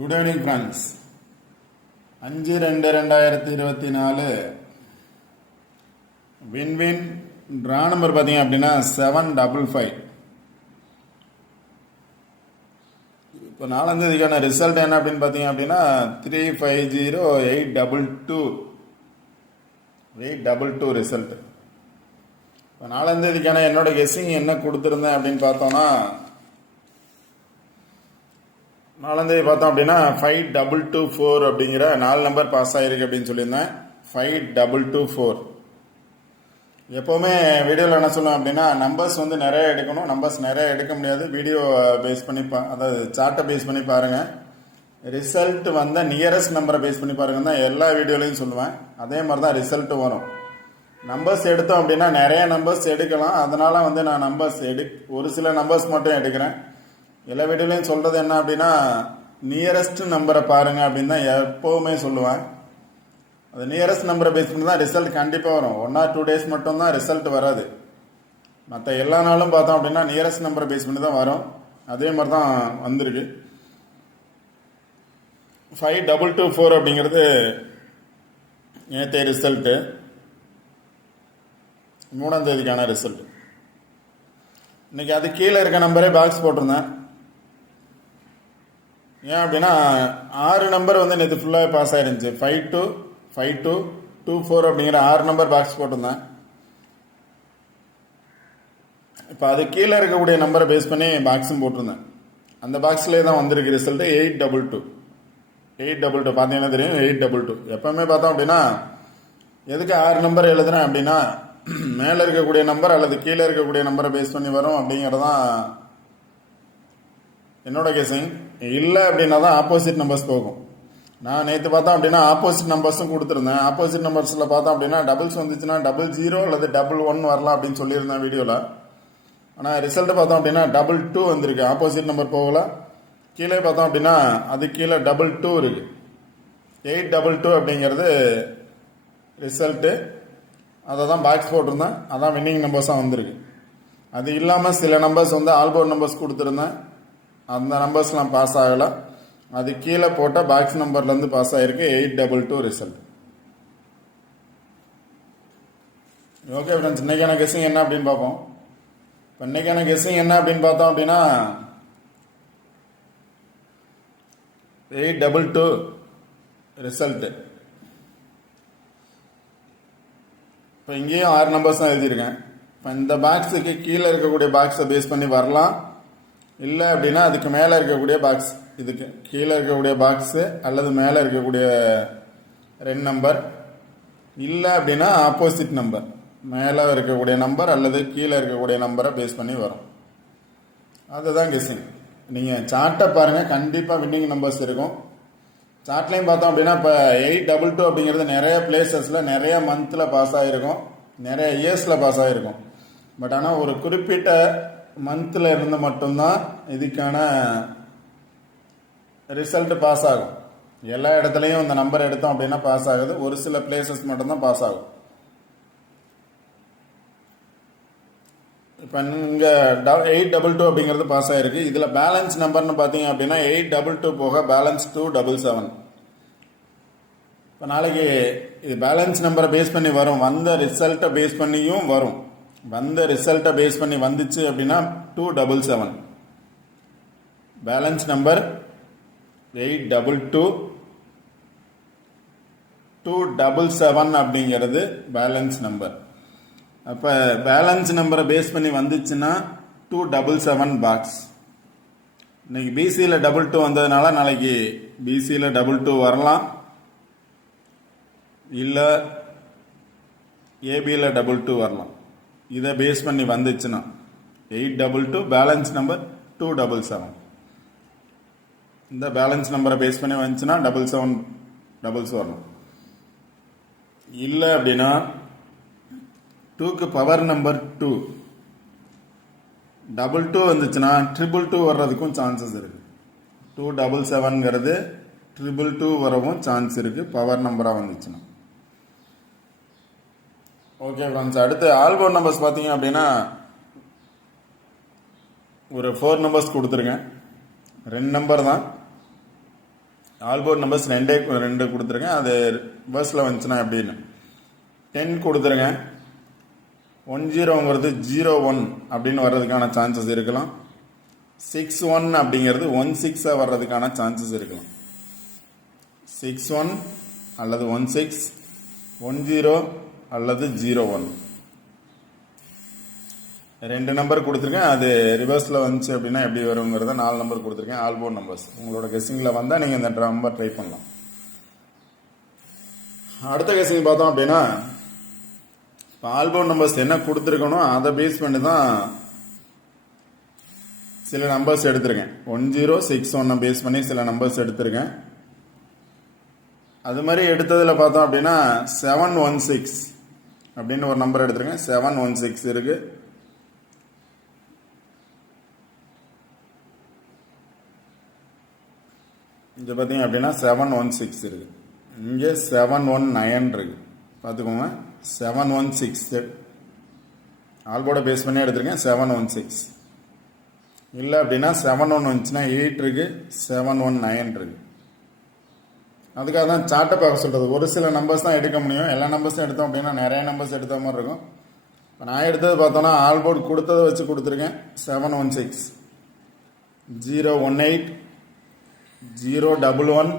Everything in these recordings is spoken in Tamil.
Good evening friends. 5/2/2024 win win draw number பார்த்தீங்க அப்படின்னா 755. இப்போ 4ஆம் தேதிக்கான ரிசல்ட் என்ன அப்படின்னு பார்த்தீங்க அப்படின்னா 350822 ரிசல்ட். இப்போ 4ஆம் தேதிக்கான என்னோட கெஸ்ஸிங் என்ன கொடுத்துருந்தேன் அப்படின்னு பார்த்தோம்னா 4ஆம் தேதி பார்த்தோம் அப்படின்னா 5224 அப்படிங்கிற 4 நம்பர் பாஸ் ஆகிருக்கு அப்படின்னு சொல்லியிருந்தேன். 5224. எப்போவுமே வீடியோவில் என்ன சொல்லுவேன் அப்படின்னா நம்பர்ஸ் வந்து நிறைய எடுக்கணும். நம்பர்ஸ் நிறைய எடுக்க முடியாது. வீடியோ பேஸ் பண்ணி அதாவது சார்ட்டை பேஸ் பண்ணி பாருங்கள். ரிசல்ட் வந்த நியரஸ்ட் நம்பரை பேஸ் பண்ணி பாருங்க தான் எல்லா வீடியோலையும் சொல்லுவேன். அதே மாதிரி தான் ரிசல்ட் வரும். நம்பர்ஸ் எடுத்தோம் அப்படின்னா நிறைய நம்பர்ஸ் எடுக்கலாம். அதனால் வந்து நான் நம்பர்ஸ் ஒரு சில நம்பர்ஸ் மட்டும் எடுக்கிறேன். எல்லா வீடியோலையும் சொல்கிறது என்ன அப்படின்னா நியரஸ்ட் நம்பரை பாருங்கள் அப்படின்னு தான் எப்போவுமே சொல்லுவேன். அது நியரஸ்ட் நம்பரை பேஸ் பண்ணி தான் ரிசல்ட் கண்டிப்பாக வரும். 1 or 2 days மட்டும்தான் ரிசல்ட் வராது. மற்ற எல்லா நாளும் பார்த்தோம் அப்படின்னா நியரஸ்ட் நம்பரை பேஸ் பண்ணி தான் வரும். அதே மாதிரி தான் வந்திருக்கு. 5224 அப்படிங்கிறது நேற்றைய ரிசல்ட்டு, 3ஆம் தேதிக்கான ரிசல்ட். இன்னைக்கு அது கீழே இருக்க நம்பரே பாக்ஸ் போட்டிருந்தேன். ஏன் அப்படின்னா 6 நம்பர் வந்து நேற்று ஃபுல்லாக பாஸ் ஆயிருந்துச்சு. 525224 அப்படிங்கிற 6 நம்பர் பாக்ஸ் போட்டிருந்தேன். இப்போ அது கீழே இருக்கக்கூடிய நம்பரை பேஸ் பண்ணி பாக்ஸும் போட்டிருந்தேன். அந்த பாக்ஸ்லேயே தான் வந்திருக்கு ரிசல்ட்டு 822 பார்த்தீங்கன்னா தெரியும். 822 எப்பவுமே பார்த்தோம் அப்படின்னா எதுக்கு 6 நம்பர் எழுதுறேன் அப்படின்னா மேலே இருக்கக்கூடிய நம்பர் அல்லது கீழே இருக்கக்கூடிய நம்பரை பேஸ் பண்ணி வரும் அப்படிங்கிறதான் என்னோட கெஸிங். இல்லை அப்படின்னா தான் ஆப்போசிட் நம்பர்ஸ் போகும். நான் நேற்று பார்த்தோம் அப்படின்னா ஆப்போசிட் நம்பர்ஸும் கொடுத்துருந்தேன். ஆப்போசிட் நம்பர்ஸில் பார்த்தோம் அப்படின்னா டபுள்ஸ் வந்துச்சுன்னா 00 அல்லது 11 வரலாம் அப்படின்னு சொல்லியிருந்தேன் வீடியோவில். ஆனால் ரிசல்ட்டு பார்த்தோம் அப்படின்னா 22 வந்திருக்கு. ஆப்போசிட் நம்பர் போகல. கீழே பார்த்தோம் அப்படின்னா அது கீழே 22 இருக்குது. 822 அப்படிங்கிறது ரிசல்ட்டு. அதை தான் பாக்ஸ் போட்டிருந்தேன். அதான் வின்னிங் நம்பர்ஸாக வந்திருக்கு. அது இல்லாமல் சில நம்பர்ஸ் வந்து ஆல்போர்ட் நம்பர்ஸ் கொடுத்துருந்தேன். அந்த நம்பர்ஸ்லாம் பாஸ் ஆகலை. அது கீழே போட்ட பாக்ஸ் நம்பர்லேருந்து பாஸ் ஆகிருக்கு. 822 ரிசல்ட். ஓகே ஃப்ரெண்ட்ஸ், இன்னைக்கான கெஸ்ஸிங் என்ன அப்படின்னு பார்ப்போம். இப்போ இன்னைக்கான கெஸ்ஸிங் என்ன அப்படின்னு பார்த்தோம் அப்படின்னா 822 ரிசல்ட்டு. இப்போ இங்கேயும் 6 நம்பர்ஸ் தான் எழுதியிருக்கேன். இப்போ இந்த பாக்ஸுக்கு கீழே இருக்கக்கூடிய பாக்ஸை பேஸ் பண்ணி வரலாம். இல்லை அப்படின்னா அதுக்கு மேலே இருக்கக்கூடிய பாக்ஸ், இதுக்கு கீழே இருக்கக்கூடிய பாக்ஸு அல்லது மேலே இருக்கக்கூடிய 2 நம்பர். இல்லை அப்படின்னா ஆப்போசிட் நம்பர், மேலே இருக்கக்கூடிய நம்பர் அல்லது கீழே இருக்கக்கூடிய நம்பரை பேஸ் பண்ணி வரும். அதுதான் கெஸ்ஸிங். நீங்கள் சார்ட்டை பாருங்கள், கண்டிப்பாக வின்னிங் நம்பர்ஸ் இருக்கும். சார்ட்லையும் பார்த்தோம் அப்படின்னா இப்போ 822 அப்படிங்கிறது நிறைய பிளேசஸில் நிறைய மந்தில் பாஸ் ஆகிருக்கும், நிறைய இயர்ஸில் பாஸ் ஆகிருக்கும். பட் ஆனால் ஒரு குறிப்பிட்ட மந்தில் இருந்து மட்டும்தான் இதுக்கான ரிசல்ட் பாஸ் ஆகும். எல்லா இடத்துலையும் இந்த நம்பர் எடுத்தோம் அப்படின்னா பாஸ் ஆகுது. ஒரு சில பிளேசஸ் மட்டும்தான் பாஸ் ஆகும். இப்போ இங்கே 822 அப்படிங்கிறது பாஸ் ஆகிருக்கு. இதில் பேலன்ஸ் நம்பர்னு பார்த்தீங்க அப்படின்னா 822 போக பேலன்ஸ் 277. இப்போ நாளைக்கு இது பேலன்ஸ் நம்பரை பேஸ் பண்ணி வரும். வந்த ரிசல்ட்டை பேஸ் பண்ணியும் வரும். வந்த ரிசல்ட்டை பேஸ் பண்ணி வந்துச்சு அப்படின்னா 277. பேலன்ஸ் நம்பர் 822 277 அப்படிங்கிறது பேலன்ஸ் நம்பர். அப்போ பேலன்ஸ் நம்பரை பேஸ் பண்ணி வந்துச்சுன்னா 277 பாக்ஸ். இன்னைக்கு பிசியில் 22 வந்ததுனால நாளைக்கு பிசியில் 22 வரலாம். இல்லை ஏபியில் 22 வரலாம். இதை பேஸ் பண்ணி வந்துச்சுன்னா 822 பேலன்ஸ் நம்பர் 277. இந்த பேலன்ஸ் நம்பரை பேஸ் பண்ணி வந்துச்சுன்னா 77 டபுள்ஸ் வரணும். இல்லை அப்படின்னா 2க்கு பவர் நம்பர் 2 22 வந்துச்சுன்னா 222 வர்றதுக்கும் சான்சஸ் இருக்குது. 277ங்கிறது 222 வரவும் சான்ஸ் இருக்குது பவர் நம்பராக வந்துச்சுன்னா. ஓகே ஃப்ரெண்ட்ஸ், அடுத்து ஆல்போர்ட் நம்பர்ஸ் பார்த்தீங்க அப்படின்னா ஒரு 4 நம்பர்ஸ் கொடுத்துருக்கேன். 2 நம்பர் தான். ஆல் போர்ட் நம்பர்ஸ் ரெண்டு கொடுத்துருங்க. அது ரிவர்ஸில் வந்துச்சுன்னா எப்படின்னு 10 கொடுத்துருங்க. 10ங்கிறது 01 அப்படின்னு வர்றதுக்கான சான்சஸ் இருக்கலாம். 61 அப்படிங்கிறது 16 வர்றதுக்கான சான்சஸ் இருக்கலாம். 61 அல்லது 16, 10 அல்லது 01 ரெண்டு நம்பர் கொடுத்துருக்கேன். அது ரிவர்ஸில் வந்துச்சு அப்படின்னா எப்படி வருங்கிறத 4 நம்பர் கொடுத்துருக்கேன். ஆல் போர்ட் நம்பர்ஸ் உங்களோட கெஸ்ஸிங்கில் வந்தால் நீங்கள் இந்த நம்பர் ட்ரை பண்ணலாம். அடுத்த கெஸ்ஸிங் பார்த்தோம் அப்படின்னா இப்போ ஆல் போர்ட் நம்பர்ஸ் என்ன கொடுத்துருக்கணும் அதை பேஸ் பண்ணி தான் சில நம்பர்ஸ் எடுத்திருக்கேன். 1061 பேஸ் பண்ணி சில நம்பர்ஸ் எடுத்திருக்கேன். அது மாதிரி எடுத்ததில் பார்த்தோம் அப்படின்னா 716 அப்படின்னு ஒரு நம்பர் எடுத்திருக்கேன். 716 இருக்கு. இங்கே பார்த்தீங்க அப்படின்னா 716 இருக்கு. இங்கே 719 இருக்கு. பார்த்துக்கோங்க. 716 ஆல்போர்டை பேஸ் பண்ணி எடுத்திருக்கேன். 716 இல்லை அப்படின்னா 71 வந்துச்சுன்னா 8 இருக்கு. 719 இருக்கு. அதுக்காக தான் சார்ட்டை பார்க்க சொல்கிறது. ஒரு சில நம்பர்ஸ் தான் எடுக்க முடியும். எல்லா நம்பர்ஸும் எடுத்தோம் அப்படின்னா நிறைய நம்பர்ஸ் எடுத்த மாதிரி இருக்கும். இப்போ நான் எடுத்தது பார்த்தோன்னா ஆல்போர்ட் கொடுத்ததை வச்சு கொடுத்துருக்கேன். 716, 018, 011,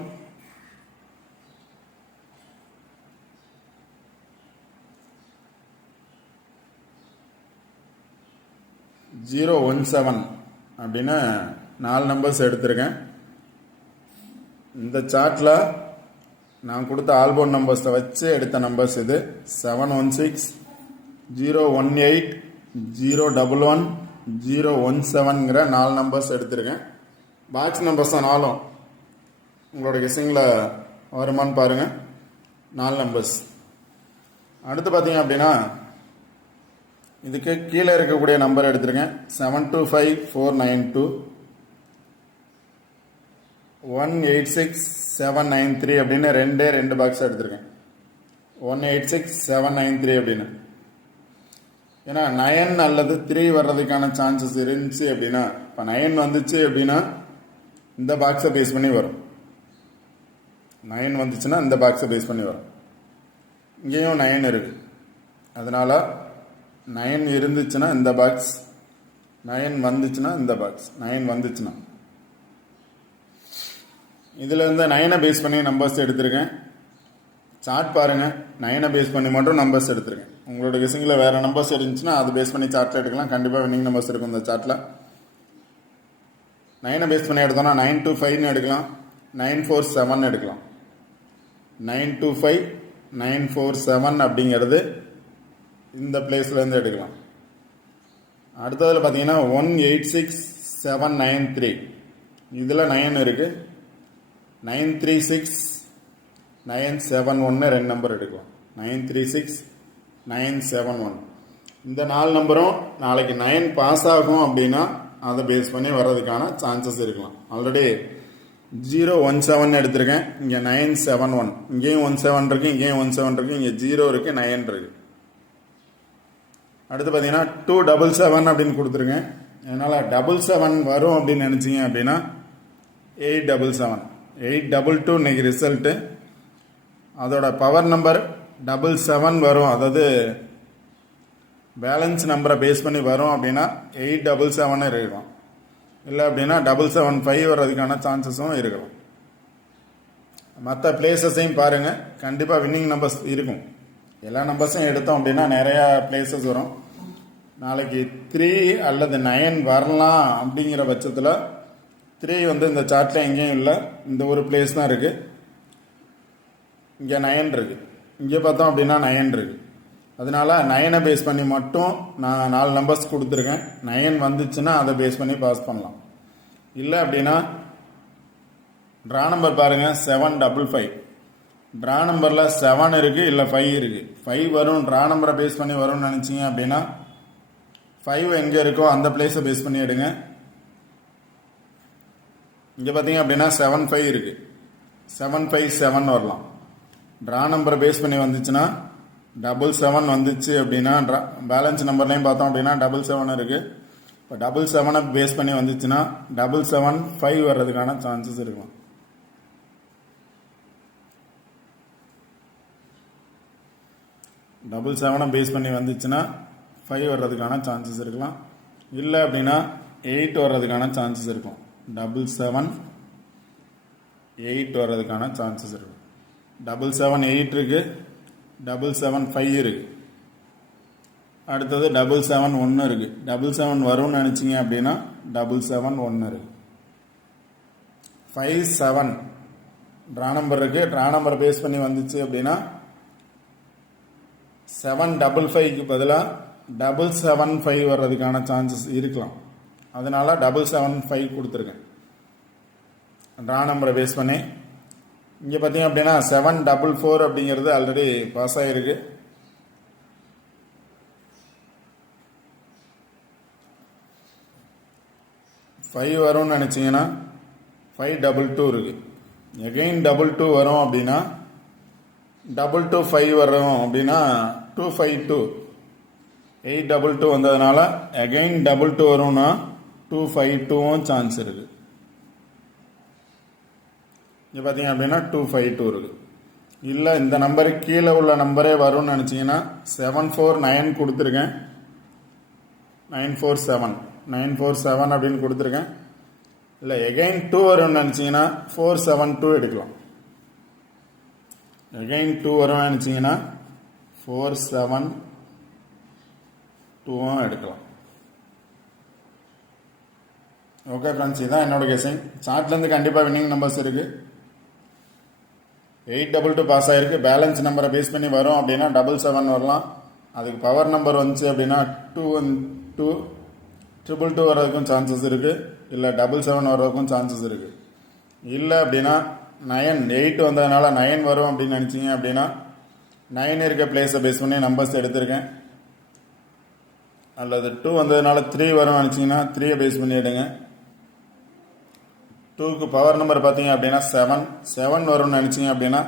017 அப்படின்னு 4 நம்பர்ஸ் எடுத்திருக்கேன். இந்த சார்ட்டில் நான் கொடுத்த ஆல்போர்ட் நம்பர்ஸை வச்சு எடுத்த நம்பர்ஸ் இது. 716, 018, 011, 017ங்கிற 4 நம்பர்ஸ் எடுத்திருக்கேன். பாக்ஸ் நம்பர்ஸ் தான் 4. உங்களோட கெஸ்ஸிங்கில் வருமானு பாருங்கள். 4 நம்பர்ஸ். அடுத்து பார்த்தீங்க அப்படின்னா இதுக்கு கீழே இருக்கக்கூடிய நம்பர் எடுத்திருக்கேன். 725492, 186793 அப்படின்னு ரெண்டு பாக்ஸ் எடுத்திருக்கேன். 186793 அப்படின்னு. ஏன்னா 9 அல்லது 3 வர்றதுக்கான சான்சஸ் இருந்துச்சு அப்படின்னா, இப்போ 9 வந்துச்சு அப்படின்னா இந்த பாக்ஸை பேஸ் பண்ணி வரும். 9 வந்துச்சுன்னா இந்த பாக்ஸை பேஸ் பண்ணி வரும். இங்கேயும் 9 இருக்கு. அதனால 9 இருந்துச்சுன்னா இந்த பாக்ஸ், 9 வந்துச்சுன்னா இந்த பாக்ஸ். 9 வந்துச்சுன்னா இதில் இருந்து 9 பேஸ் பண்ணி நம்பர்ஸ் எடுத்திருக்கேன். சார்ட் பாருங்கள். 9 பேஸ் பண்ணி மட்டும் நம்பர்ஸ் எடுத்திருக்கேன். உங்களோட கெஸ்ஸிங்கில் வேறு நம்பர்ஸ் இருந்துச்சுன்னா அது பேஸ் பண்ணி சார்ட்டில் எடுக்கலாம். கண்டிப்பாக வின்னிங் நம்பர்ஸ் இருக்கும் இந்த சார்ட்டில். 9 பேஸ் பண்ணி எடுத்தோம்னா 925 எடுக்கலாம், 947 எடுக்கலாம். 925, 947 அப்படிங்கிறது இந்த பிளேஸ்லேருந்து எடுக்கலாம். அடுத்ததில் பார்த்தீங்கன்னா 186793 இதில் 9 இருக்குது. 936, 971 2 நம்பர் எடுக்கலாம். 936, 971 இந்த 4 நம்பரும் நாளைக்கு 9 பாஸ் ஆகும் அப்படின்னா அதை பேஸ் பண்ணி வர்றதுக்கான சான்சஸ் இருக்கலாம். ஆல்ரெடி 017 எடுத்திருக்கேன். இங்கே 971, இங்கேயும் 17 இருக்குது, இங்கேயும் 17 இருக்குது, இங்கே 0 இருக்குது, 9 இருக்குது. அடுத்து பார்த்தீங்கன்னா 277 அப்படின்னு கொடுத்துருக்கேன். அதனால் 77 வரும் அப்படின்னு நினச்சிங்க அப்படின்னா 877, 822 இன்னைக்கு ரிசல்ட்டு. அதோட பவர் நம்பர் 77 வரும். அதாவது பேலன்ஸ் நம்பரை பேஸ் பண்ணி வரும் அப்படின்னா 877 இருக்கலாம். இல்லை அப்படின்னா 775 வர்றதுக்கான சான்சஸும் இருக்கலாம். மற்ற பிளேசஸையும் பாருங்கள். கண்டிப்பாக வின்னிங் நம்பர்ஸ் இருக்கும். எல்லா நம்பர்ஸையும் எடுத்தோம் அப்படின்னா நிறையா பிளேசஸ் வரும். நாளைக்கு 3 அல்லது 9 வரலாம். அப்படிங்கிற பட்சத்தில் 3 வந்து இந்த சார்ட்டில் எங்கேயும் இல்லை. இந்த ஒரு பிளேஸ் தான் இருக்குது. இங்கே 9 இருக்குது. இங்கே பார்த்தோம் அப்படின்னா 9 இருக்குது. அதனால 9 பேஸ் பண்ணி மட்டும் நான் 4 நம்பர்ஸ் கொடுத்துருக்கேன். 9 வந்துச்சுன்னா அதை பேஸ் பண்ணி பாஸ் பண்ணலாம். இல்லை அப்படின்னா ட்ரா நம்பர் பாருங்கள். 755 ட்ரா நம்பரில் 7 இருக்குது, இல்லை 5 இருக்குது. 5 வரும். ட்ரா நம்பரை பேஸ் பண்ணி வரும்னு நினச்சிங்க அப்படின்னா 5 எங்கே இருக்கோ அந்த பிளேஸை பேஸ் பண்ணி எடுங்க. இங்கே பார்த்தீங்க அப்படின்னா 75 இருக்குது. 757 வரலாம். ட்ரா நம்பரை பேஸ் பண்ணி வந்துச்சுன்னா 77 வந்துச்சு அப்படின்னா பேலன்ஸ் நம்பர்லையும் பார்த்தோம் அப்படின்னா 77 இருக்குது. இப்போ 77 பேஸ் பண்ணி வந்துச்சுன்னா 775 வர்றதுக்கான சான்சஸ் இருக்கும். 7 பேஸ் பண்ணி வந்துச்சுன்னா 5 வர்றதுக்கான சான்சஸ் இருக்கலாம். இல்லை அப்படின்னா 8 வர்றதுக்கான சான்சஸ் இருக்கும். 7 8 வர்றதுக்கான சான்சஸ் இருக்கும். 7 8 இருக்கு, 7 5 இருக்கு, அடுத்தது 7 1 இருக்கு. 7 வரும்னு நினைச்சிங்க அப்படின்னா 7 1 இருக்கு. 5 7 ட்ரா நம்பர் இருக்கு. ட்ரா நம்பர் பேஸ் பண்ணி வந்துச்சு அப்படின்னா 755க்கு பதிலாக 775 வர்றதுக்கான சான்சஸ் இருக்கலாம். அதனால 775 கொடுத்துருக்கேன் ட்ரா நம்பரை பேஸ் பண்ணி. இங்கே பார்த்தீங்க அப்படின்னா 744 அப்படிங்கிறது ஆல்ரெடி பாஸ் ஆகிருக்கு. ஃபைவ் வரும்னு நினச்சிங்கன்னா 522 இருக்கு. எகைன் 22 வரும் அப்படின்னா 225 வரும் அப்படின்னா 252. 822 வந்ததுனால எகைன் 22 வரும்னா 252 சான்ஸ் இருக்கு. இங்கே பார்த்தீங்க அப்படின்னா 252 இருக்கு. இல்லை இந்த நம்பருக்கு கீழே உள்ள நம்பரே வரும்னு நினச்சிங்கன்னா 749 கொடுத்துருக்கேன். 947 அப்படின்னு கொடுத்துருக்கேன். இல்லை எகைன் 2 வரும்னு நினச்சிங்கன்னா 472 எடுக்கலாம். எகைன் 2 வரும்னு நினச்சிங்கன்னா 472 எடுக்கலாம். ஓகே ஃப்ரெண்ட்ஸ், இதுதான் என்னோட கெஸிங். சார்ட்லேருந்து கண்டிப்பாக வின்னிங் நம்பர்ஸ் இருக்குது. 822 பாஸ் ஆகிருக்கு. பேலன்ஸ் நம்பரை பேஸ் பண்ணி வரும் அப்படின்னா 77 வரலாம். அதுக்கு பவர் நம்பர் வந்துச்சு அப்படின்னா 2 222 வர்றதுக்கும் சான்சஸ் இருக்குது. இல்லை 77 வர்றதுக்கும் சான்சஸ் இருக்குது. இல்லை அப்படின்னா 8 வந்ததுனால 9 வரும் அப்படின்னு நினச்சிங்க அப்படின்னா 9 இருக்க பிளேஸை பேஸ் பண்ணி நம்பர்ஸ் எடுத்திருக்கேன். அல்லது 2 வந்ததுனால 3 வரும் நினச்சிங்கன்னா 3 பேஸ் பண்ணி எடுங்க. 2க்கு பவர் நம்பர் பார்த்தீங்க அப்படின்னா 7 வரும்னு நினச்சிங்க அப்படின்னா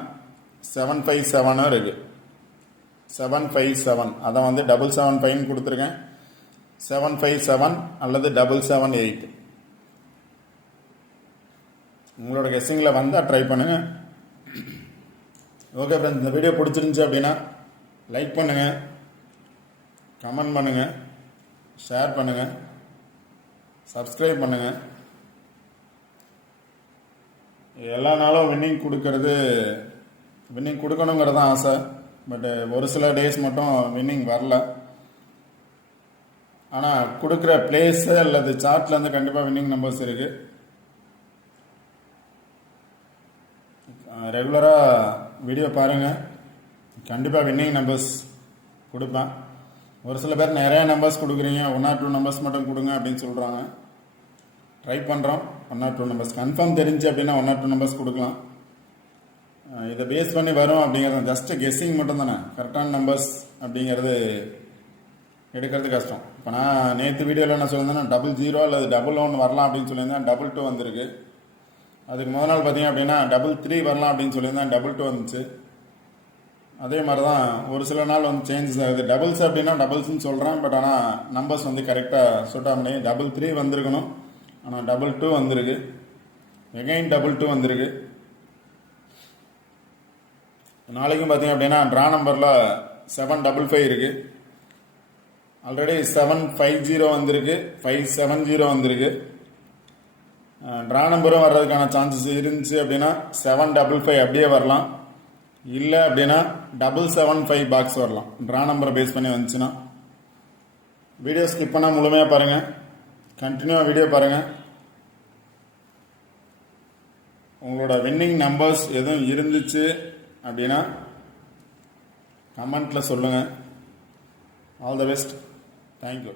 757 இருக்குது. 757 அதை வந்து 775 கொடுத்துருக்கேன். 757 அல்லது 778 உங்களோட கெஸ்ஸிங்கில் வந்தால் ட்ரை பண்ணுங்க. ஓகே ஃப்ரெண்ட்ஸ், இந்த வீடியோ பிடிச்சிருந்துச்சு அப்படின்னா லைக் பண்ணுங்கள், கமெண்ட் பண்ணுங்கள், ஷேர் பண்ணுங்கள், சப்ஸ்கிரைப் பண்ணுங்கள். எல்லா நாளும் வின்னிங் கொடுக்கணுங்கிறது தான் ஆசை. பட் ஒரு சில டேஸ் மட்டும் வின்னிங் வரல. ஆனால் கொடுக்குற பிளேஸு அல்லது சார்ட்லேருந்து கண்டிப்பாக வின்னிங் நம்பர்ஸ் இருக்குது. ரெகுலராக வீடியோ பாருங்கள், கண்டிப்பாக வின்னிங் நம்பர்ஸ் கொடுப்பேன். ஒரு சில பேர் நிறையா நம்பர்ஸ் கொடுக்குறீங்க, 1 or 2 நம்பர்ஸ் மட்டும் கொடுங்க அப்படின்னு சொல்கிறாங்க. ட்ரை பண்ணுறோம். 1 or 2 நம்பர்ஸ் கன்ஃபார்ம் தெரிஞ்சு அப்படின்னா 1 or 2 நம்பர்ஸ் கொடுக்கலாம். இதை பேஸ் பண்ணி வரும் அப்படிங்கிறது ஜஸ்ட்டு கெஸ்ஸிங் மட்டும் தானே. கரெக்டான நம்பர்ஸ் அப்படிங்கிறது எடுக்கிறது கஷ்டம். இப்போ நான் நேற்று வீடியோவில் என்ன சொல்லியிருந்தேன்னா 00 அல்லது 11 வரலாம் அப்படின்னு சொல்லியிருந்தேன். 22 வந்திருக்கு. அதுக்கு முதல் நாள் பார்த்தீங்க அப்படின்னா 33 வரலாம் அப்படின்னு சொல்லியிருந்தேன். 22 வந்துச்சு. அதே மாதிரி தான் ஒரு சில நாள் வந்து சேஞ்சஸ் ஆகுது. டபுள்ஸ் அப்படின்னா டபுள்ஸ்ன்னு சொல்கிறேன். பட் ஆனால் நம்பர்ஸ் வந்து கரெக்டாக சுட்டாக முடியும். 33 வந்திருக்கணும், ஆனால் 22 வந்திருக்கு. எகைன் 22 வந்திருக்கு. நாளைக்கும் பார்த்தீங்க அப்படின்னா ட்ரா நம்பரில் 755 இருக்குது. ஆல்ரெடி 750 வந்திருக்கு, 570 வந்திருக்கு. ட்ரா நம்பரும் வர்றதுக்கான சான்சஸ் இருந்துச்சு அப்படின்னா 755 அப்படியே வரலாம். இல்லை அப்படின்னா 775 பாக்ஸ் வரலாம். ட்ரா நம்பரை பேஸ் பண்ணி வந்துச்சுன்னா. வீடியோ ஸ்கிப் பண்ணால் முழுமையாக பாருங்கள், கண்டினியூவாக வீடியோ பாருங்கள். உங்களோட வின்னிங் நம்பர்ஸ் எதுவும் இருந்துச்சு அப்படின்னா கமெண்ட்டில் சொல்லுங்கள். All the best. தேங்க்யூ.